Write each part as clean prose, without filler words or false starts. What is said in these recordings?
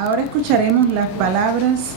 Ahora escucharemos las palabras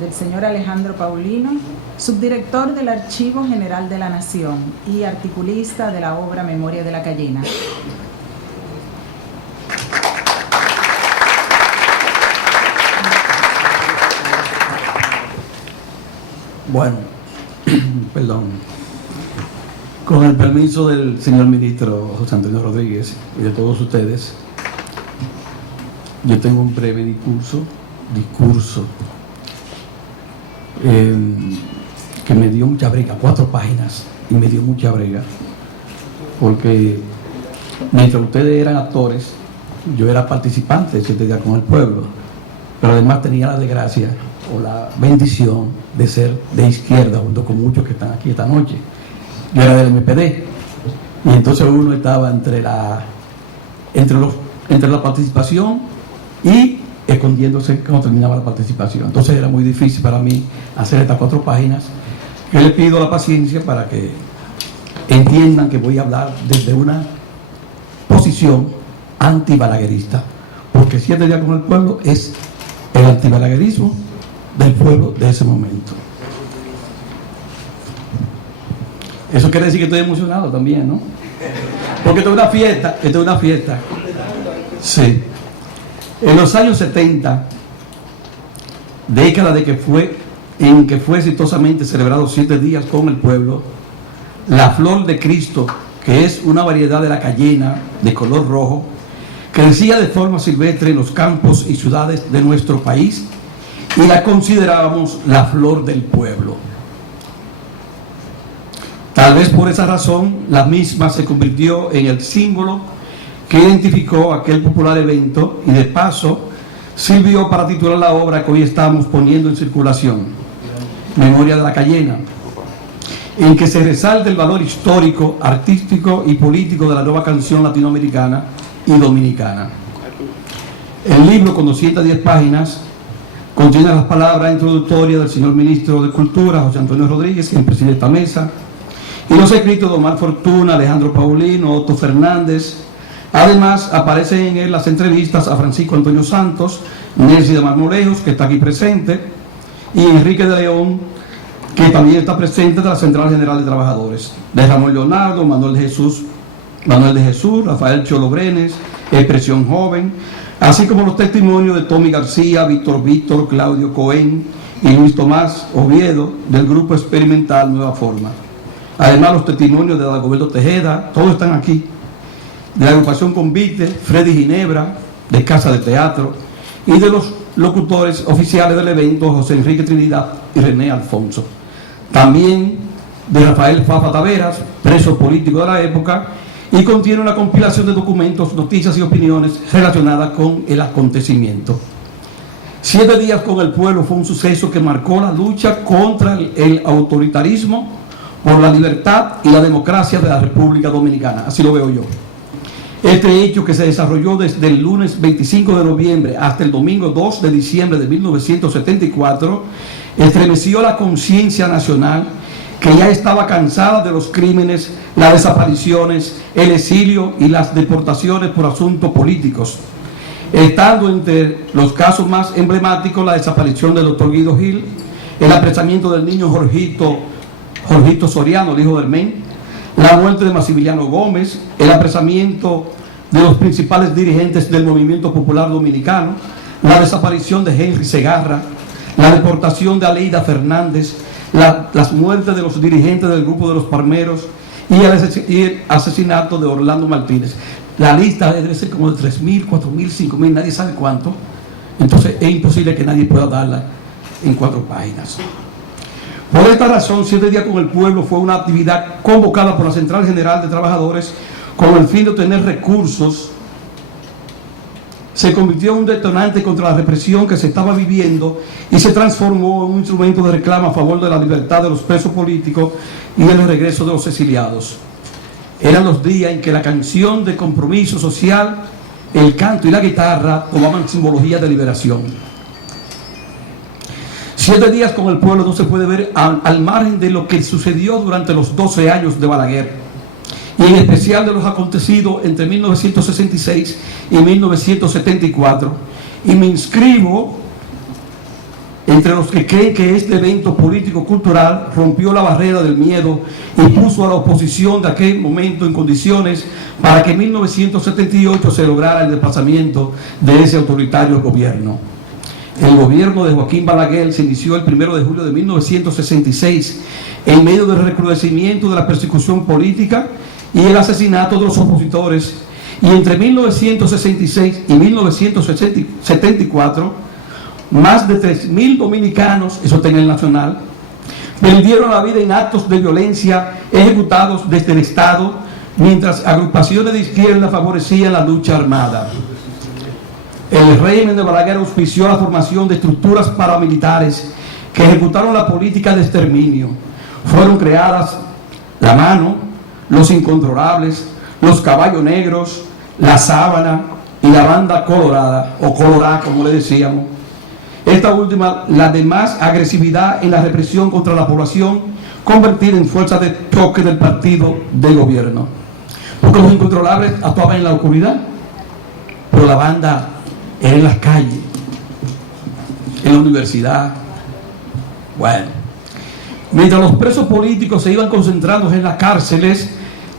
del señor Alejandro Paulino, subdirector del Archivo General de la Nación y articulista de la obra Memoria de la Cayena. Bueno, perdón. Con el permiso del señor ministro José Antonio Rodríguez y de todos ustedes, yo tengo un breve discurso que me dio mucha brega, 4 páginas, y me dio mucha brega, porque mientras ustedes eran actores, yo era participante de 7 días con el pueblo, pero además tenía la desgracia o la bendición de ser de izquierda, junto con muchos que están aquí esta noche. Yo era del MPD, y entonces uno estaba entre la participación y escondiéndose cuando terminaba la participación. Entonces era muy difícil para mí hacer estas 4 páginas. Yo le pido la paciencia para que entiendan que voy a hablar desde una posición antibalaguerista, porque 7 días con el pueblo es el antibalaguerismo del pueblo de ese momento. Eso quiere decir que estoy emocionado también, ¿no? Porque esto es una fiesta, Sí. En los años 70, década en que fue exitosamente celebrado 7 días con el pueblo, la flor de Cristo, que es una variedad de la cayena de color rojo, crecía de forma silvestre en los campos y ciudades de nuestro país y la considerábamos la flor del pueblo. Tal vez por esa razón la misma se convirtió en el símbolo que identificó aquel popular evento y de paso sirvió para titular la obra que hoy estamos poniendo en circulación, Memoria de la Cayena, en que se resalta el valor histórico, artístico y político de la nueva canción latinoamericana y dominicana. El libro, con 210 páginas, contiene las palabras introductorias del señor ministro de Cultura, José Antonio Rodríguez, quien preside esta mesa, y los escritos de Omar Fortuna, Alejandro Paulino, Otto Fernández. Además, aparecen en él las entrevistas a Francisco Antonio Santos, Nelsi de Marmolejos, que está aquí presente, y Enrique de León, que también está presente de la Central General de Trabajadores, de Ramón Leonardo, Manuel de Jesús, Rafael Cholo Brenes, Expresión Joven, así como los testimonios de Tommy García, Víctor, Claudio Cohen y Luis Tomás Oviedo, del grupo experimental Nueva Forma. Además, los testimonios de Dagoberto Tejeda, todos están aquí, de la agrupación Convite, Freddy Ginebra, de Casa de Teatro, y de los locutores oficiales del evento, José Enrique Trinidad y René Alfonso. También de Rafael Fafa Taveras, preso político de la época, y contiene una compilación de documentos, noticias y opiniones relacionadas con el acontecimiento. 7 días con el pueblo fue un suceso que marcó la lucha contra el autoritarismo por la libertad y la democracia de la República Dominicana, así lo veo yo. Este hecho, que se desarrolló desde el lunes 25 de noviembre hasta el domingo 2 de diciembre de 1974, estremeció la conciencia nacional, que ya estaba cansada de los crímenes, las desapariciones, el exilio y las deportaciones por asuntos políticos, estando entre los casos más emblemáticos la desaparición del doctor Guido Gil, el apresamiento del niño Jorgito Soriano, el hijo del Men, la muerte de Maximiliano Gómez, el apresamiento de los principales dirigentes del Movimiento Popular Dominicano, la desaparición de Henry Segarra, la deportación de Aleida Fernández, las muertes de los dirigentes del grupo de los Palmeros y el asesinato de Orlando Martínez. La lista debe ser como de 3.000, 4.000, 5.000, nadie sabe cuánto. Entonces es imposible que nadie pueda darla en 4 páginas. Por esta razón, 7 días con el pueblo fue una actividad convocada por la Central General de Trabajadores con el fin de obtener recursos. Se convirtió en un detonante contra la represión que se estaba viviendo y se transformó en un instrumento de reclamo a favor de la libertad de los presos políticos y el regreso de los exiliados. Eran los días en que la canción de compromiso social, el canto y la guitarra tomaban simbología de liberación. 7 días con el pueblo no se puede ver al margen de lo que sucedió durante los 12 años de Balaguer, y en especial de los acontecidos entre 1966 y 1974, y me inscribo entre los que creen que este evento político-cultural rompió la barrera del miedo y puso a la oposición de aquel momento en condiciones para que en 1978 se lograra el desplazamiento de ese autoritario gobierno. El gobierno de Joaquín Balaguer se inició el 1 de julio de 1966 en medio del recrudecimiento de la persecución política y el asesinato de los opositores, y entre 1966 y 1974 más de 3.000 dominicanos, eso está en el Nacional, perdieron la vida en actos de violencia ejecutados desde el Estado, mientras agrupaciones de izquierda favorecían la lucha armada. El régimen de Balaguer auspició la formación de estructuras paramilitares que ejecutaron la política de exterminio. Fueron creadas La Mano, Los Incontrolables, Los Caballos Negros, La Sábana y la Banda Colorada, o Colorá, como le decíamos. Esta última, la de más agresividad en la represión contra la población, convertida en fuerza de choque del partido de gobierno. Porque los incontrolables actuaban en la oscuridad, pero la banda era en las calles, en la universidad. Bueno, mientras los presos políticos se iban concentrando en las cárceles,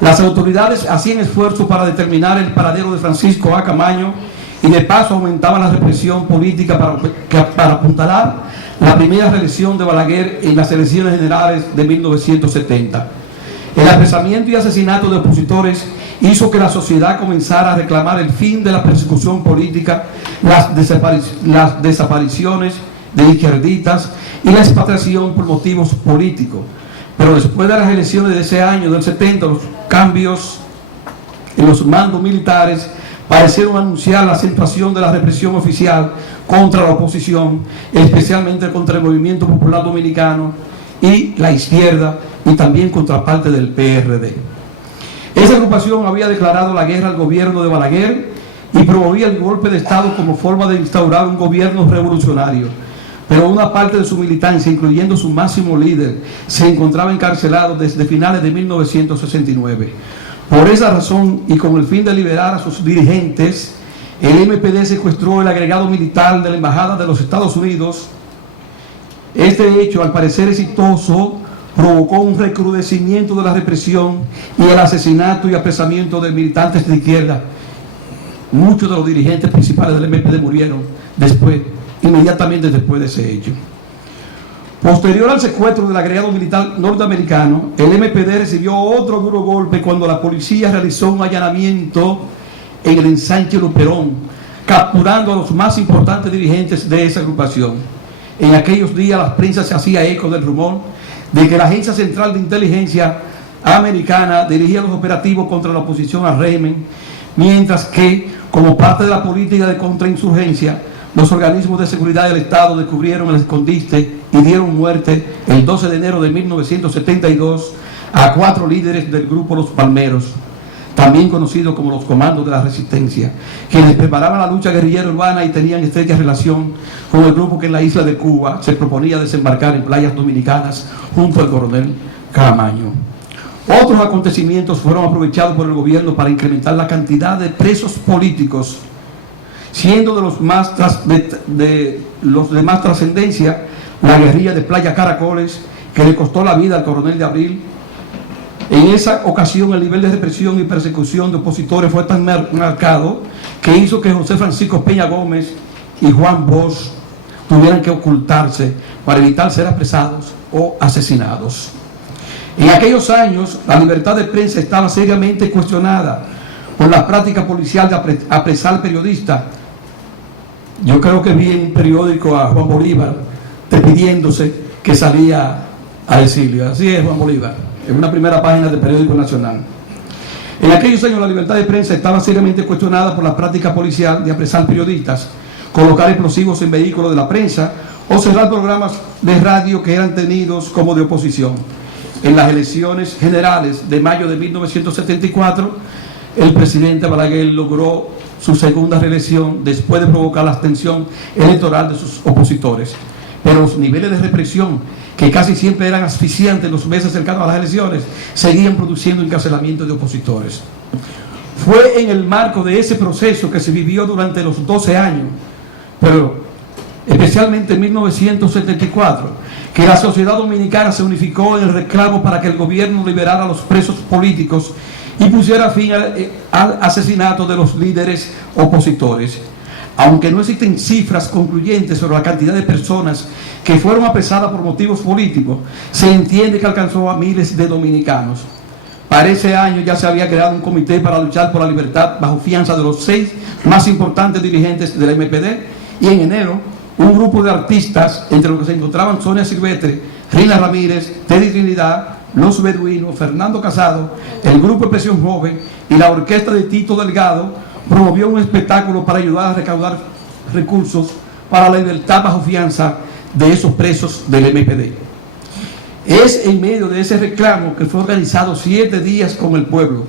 las autoridades hacían esfuerzos para determinar el paradero de Francisco A. Camaño, y de paso aumentaban la represión política para apuntalar la primera reelección de Balaguer en las elecciones generales de 1970. El apresamiento y asesinato de opositores hizo que la sociedad comenzara a reclamar el fin de la persecución política, las desapariciones de izquierdistas y la expatriación por motivos políticos. Pero después de las elecciones de ese año, del 70, los cambios en los mandos militares parecieron anunciar la acentuación de la represión oficial contra la oposición, especialmente contra el Movimiento Popular Dominicano y la izquierda, y también contra parte del PRD. Esa agrupación había declarado la guerra al gobierno de Balaguer y promovía el golpe de Estado como forma de instaurar un gobierno revolucionario. Pero una parte de su militancia, incluyendo su máximo líder, se encontraba encarcelado desde finales de 1969. Por esa razón, y con el fin de liberar a sus dirigentes, el MPD secuestró el agregado militar de la Embajada de los Estados Unidos. Este hecho, al parecer exitoso, provocó un recrudecimiento de la represión y el asesinato y apresamiento de militantes de izquierda. Muchos de los dirigentes principales del MPD murieron inmediatamente después de ese hecho. Posterior al secuestro del agregado militar norteamericano, el MPD recibió otro duro golpe cuando la policía realizó un allanamiento en el ensanche Luperón, capturando a los más importantes dirigentes de esa agrupación. En aquellos días la prensa se hacía eco del rumor de que la Agencia Central de Inteligencia Americana dirigía los operativos contra la oposición al régimen, mientras que, como parte de la política de contrainsurgencia, los organismos de seguridad del Estado descubrieron el escondite y dieron muerte el 12 de enero de 1972 a 4 líderes del grupo Los Palmeros, también conocidos como los Comandos de la Resistencia, quienes preparaban la lucha guerrillera urbana y tenían estrecha relación con el grupo que en la isla de Cuba se proponía desembarcar en playas dominicanas junto al coronel Camaño. Otros acontecimientos fueron aprovechados por el gobierno para incrementar la cantidad de presos políticos, siendo de los de más trascendencia la guerrilla de Playa Caracoles, que le costó la vida al coronel de Abril. En esa ocasión el nivel de represión y persecución de opositores fue tan marcado que hizo que José Francisco Peña Gómez y Juan Bosch tuvieran que ocultarse para evitar ser apresados o asesinados. En aquellos años la libertad de prensa estaba seriamente cuestionada por la práctica policial de apresar periodistas. Yo creo que vi en un periódico a Juan Bolívar despidiéndose que salía al exilio. Así es, Juan Bolívar, en una primera página del periódico nacional. En aquellos años la libertad de prensa estaba seriamente cuestionada por la práctica policial de apresar periodistas, colocar explosivos en vehículos de la prensa o cerrar programas de radio que eran tenidos como de oposición. En las elecciones generales de mayo de 1974, el presidente Balaguer logró su segunda reelección después de provocar la abstención electoral de sus opositores. Pero los niveles de represión, que casi siempre eran asfixiantes en los meses cercanos a las elecciones, seguían produciendo encarcelamiento de opositores. Fue en el marco de ese proceso que se vivió durante los 12 años pero especialmente en 1974, que la sociedad dominicana se unificó en el reclamo para que el gobierno liberara a los presos políticos y pusiera fin al asesinato de los líderes opositores. Aunque no existen cifras concluyentes sobre la cantidad de personas que fueron apresadas por motivos políticos, se entiende que alcanzó a miles de dominicanos. Para ese año ya se había creado un comité para luchar por la libertad bajo fianza de los 6 más importantes dirigentes del MPD, y en enero un grupo de artistas, entre los que se encontraban Sonia Silvestre, Rina Ramírez, Teddy Trinidad, Los Beduinos, Fernando Casado, el grupo Expresión Joven y la orquesta de Tito Delgado, promovió un espectáculo para ayudar a recaudar recursos para la libertad bajo fianza de esos presos del MPD. Es en medio de ese reclamo que fue organizado 7 días con el pueblo,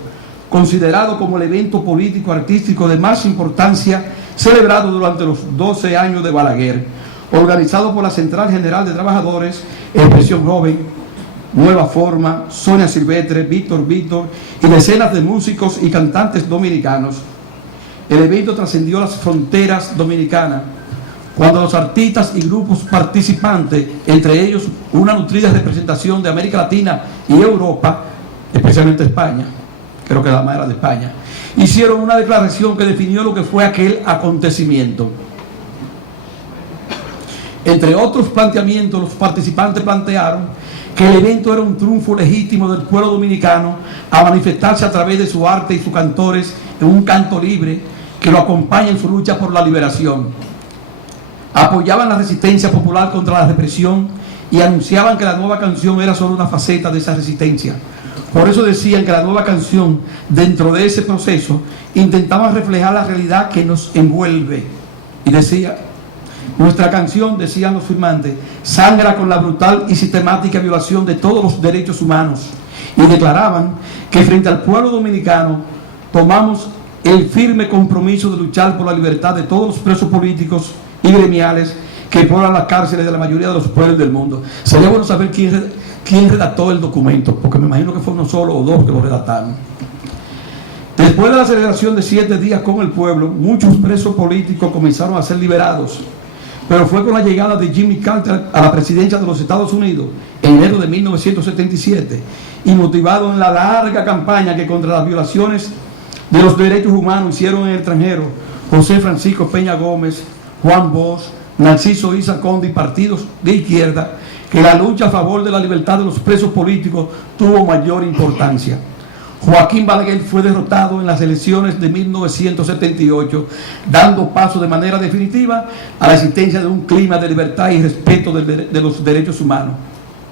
considerado como el evento político artístico de más importancia celebrado durante los 12 años de Balaguer, organizado por la Central General de Trabajadores, Expresión Joven, Nueva Forma, Sonia Silvestre, Víctor y decenas de músicos y cantantes dominicanos. El evento trascendió las fronteras dominicanas cuando los artistas y grupos participantes, entre ellos una nutrida representación de América Latina y Europa, especialmente España, creo que la más era de España, hicieron una declaración que definió lo que fue aquel acontecimiento. Entre otros planteamientos, los participantes plantearon que el evento era un triunfo legítimo del pueblo dominicano a manifestarse a través de su arte y sus cantores en un canto libre que lo acompaña en su lucha por la liberación. Apoyaban la resistencia popular contra la represión y anunciaban que la nueva canción era solo una faceta de esa resistencia. Por eso decían que la nueva canción, dentro de ese proceso, intentaba reflejar la realidad que nos envuelve. Y decía, nuestra canción, decían los firmantes, sangra con la brutal y sistemática violación de todos los derechos humanos. Y declaraban que frente al pueblo dominicano tomamos el firme compromiso de luchar por la libertad de todos los presos políticos y gremiales que poblan las cárceles de la mayoría de los pueblos del mundo. Sería bueno saber quién redactó el documento, porque me imagino que fue uno solo o dos que lo redactaron. Después de la celebración de 7 días con el pueblo, muchos presos políticos comenzaron a ser liberados, pero fue con la llegada de Jimmy Carter a la presidencia de los Estados Unidos en enero de 1977 y motivado en la larga campaña que contra las violaciones de los derechos humanos hicieron en el extranjero José Francisco Peña Gómez, Juan Bosch, Narciso Isa Conde y partidos de izquierda, que la lucha a favor de la libertad de los presos políticos tuvo mayor importancia. Joaquín Balaguer fue derrotado en las elecciones de 1978, dando paso de manera definitiva a la existencia de un clima de libertad y respeto de los derechos humanos.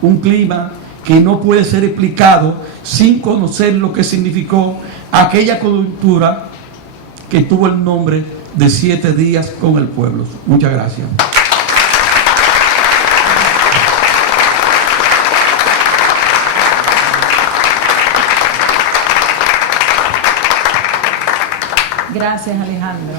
Un clima que no puede ser explicado sin conocer lo que significó aquella coyuntura que tuvo el nombre de 7 días con el pueblo. Muchas gracias. Gracias, Alejandro.